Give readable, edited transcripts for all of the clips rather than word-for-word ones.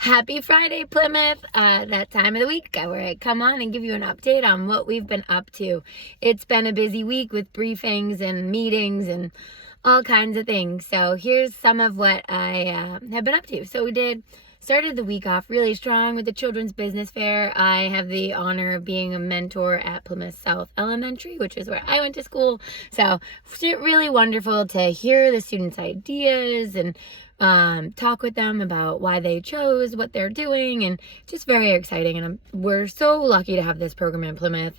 Happy Friday, Plymouth. That time of the week where I come on and give you an update on what we've been up to. It's been a busy week with briefings and meetings and all kinds of things. So here's some of what I have been up to. So started the week off really strong with the Children's Business Fair. I have the honor of being a mentor at Plymouth South Elementary, which is where I went to school. So it's really wonderful to hear the students' ideas and talk with them about why they chose what they're doing, and just very exciting. And we're so lucky to have this program in Plymouth.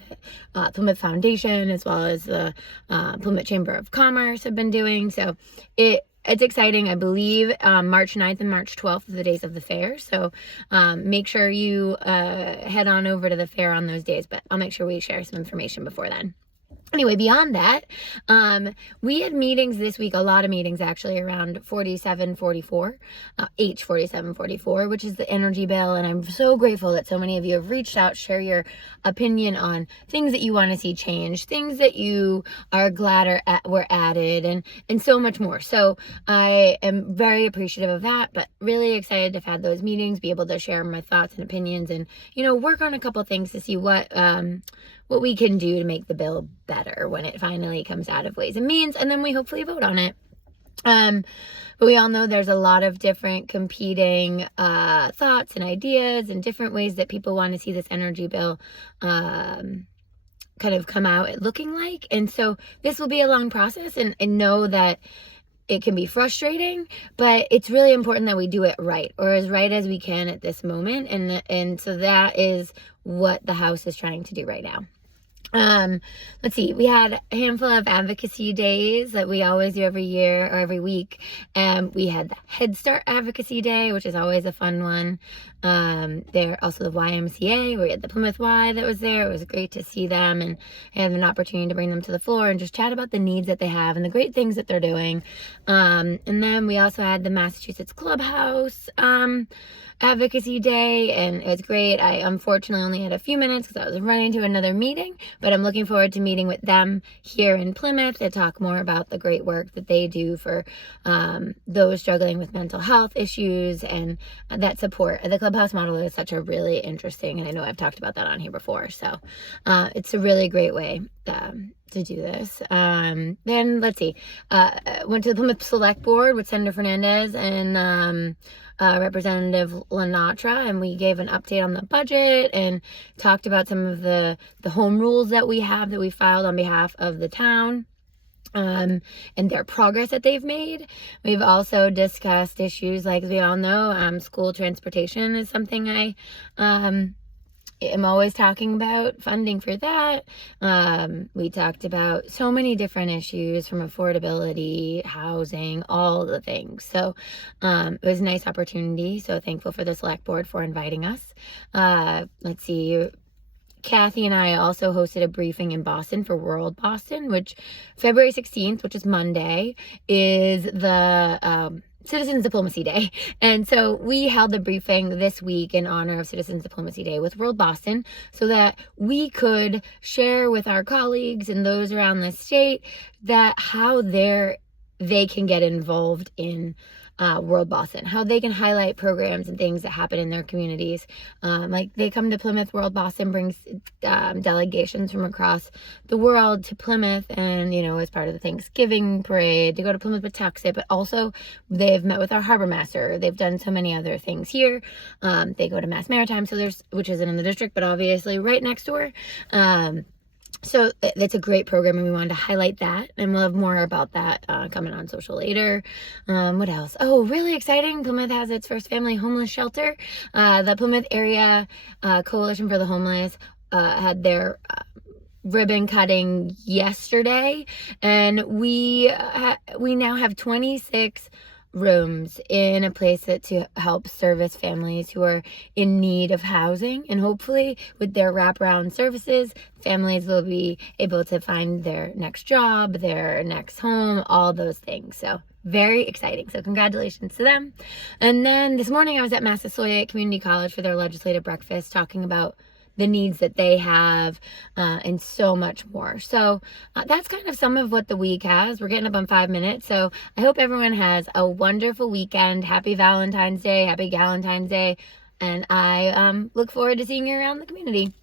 Plymouth Foundation, as well as the Plymouth Chamber of Commerce, have been doing. So it's exciting. I believe March 9th and March 12th are the days of the fair. So make sure you head on over to the fair on those days, but I'll make sure we share some information before then. Anyway, beyond that, we had meetings this week, a lot of meetings actually, around 4744, H4744, which is the energy bill. And I'm so grateful that so many of you have reached out, share your opinion on things that you want to see change, things that you are glad were added, and so much more. So I am very appreciative of that, but really excited to have had those meetings, be able to share my thoughts and opinions, and, work on a couple things to see what we can do to make the bill better when it finally comes out of Ways and Means, and then we hopefully vote on it. But we all know there's a lot of different competing thoughts and ideas and different ways that people want to see this energy bill kind of come out looking like. And so this will be a long process, and know that it can be frustrating, but it's really important that we do it right, or as right as we can at this moment. And so that is what the House is trying to do right now. Let's see, we had a handful of advocacy days that we always do every year or every week. We had the Head Start Advocacy Day, which is always a fun one. There also the YMCA, where we had the Plymouth Y that was there. It was great to see them and have an opportunity to bring them to the floor and just chat about the needs that they have and the great things that they're doing. And then we also had the Massachusetts Clubhouse Advocacy Day, and it was great. I unfortunately only had a few minutes because I was running to another meeting, but I'm looking forward to meeting with them here in Plymouth to talk more about the great work that they do for those struggling with mental health issues and that support. The Clubhouse model is such a really interesting, and I know I've talked about that on here before, so it's a really great way to do this. Then let's see, went to the Plymouth Select Board with Senator Fernandez and Representative Lenatra, and we gave an update on the budget and talked about some of the home rules that we have that we filed on behalf of the town. And their progress that they've made. We've also discussed issues like, as we all know, school transportation is something I am always talking about, funding for that. We talked about so many different issues, from affordability, housing, all the things. So it was a nice opportunity. So thankful for the Select Board for inviting us. Let's see. Kathy and I also hosted a briefing in Boston for World Boston, which February 16th, which is Monday, is the Citizens Diplomacy Day. And so we held the briefing this week in honor of Citizens Diplomacy Day with World Boston, so that we could share with our colleagues and those around the state that how they can get involved in World Boston, how they can highlight programs and things that happen in their communities. Like they come to Plymouth. World Boston brings delegations from across the world to Plymouth, and as part of the Thanksgiving parade to go to Plymouth Patuxent, but also they've met with our harbor master. They've done so many other things here. They go to Mass Maritime, which isn't in the district, but obviously right next door. So it's a great program, and we wanted to highlight that, and we'll have more about that coming on social later. What else? Oh, really exciting. Plymouth has its first family homeless shelter. The Plymouth Area Coalition for the Homeless had their ribbon cutting yesterday, and we now have 26 rooms in a place to help service families who are in need of housing. And hopefully with their wraparound services, families will be able to find their next job, their next home, all those things. So very exciting. So congratulations to them. And then this morning I was at Massasoit Community College for their legislative breakfast, talking about the needs that they have, and so much more. So that's kind of some of what the week has. We're getting up on 5 minutes. So I hope everyone has a wonderful weekend. Happy Valentine's Day. Happy Galentine's Day. And I look forward to seeing you around the community.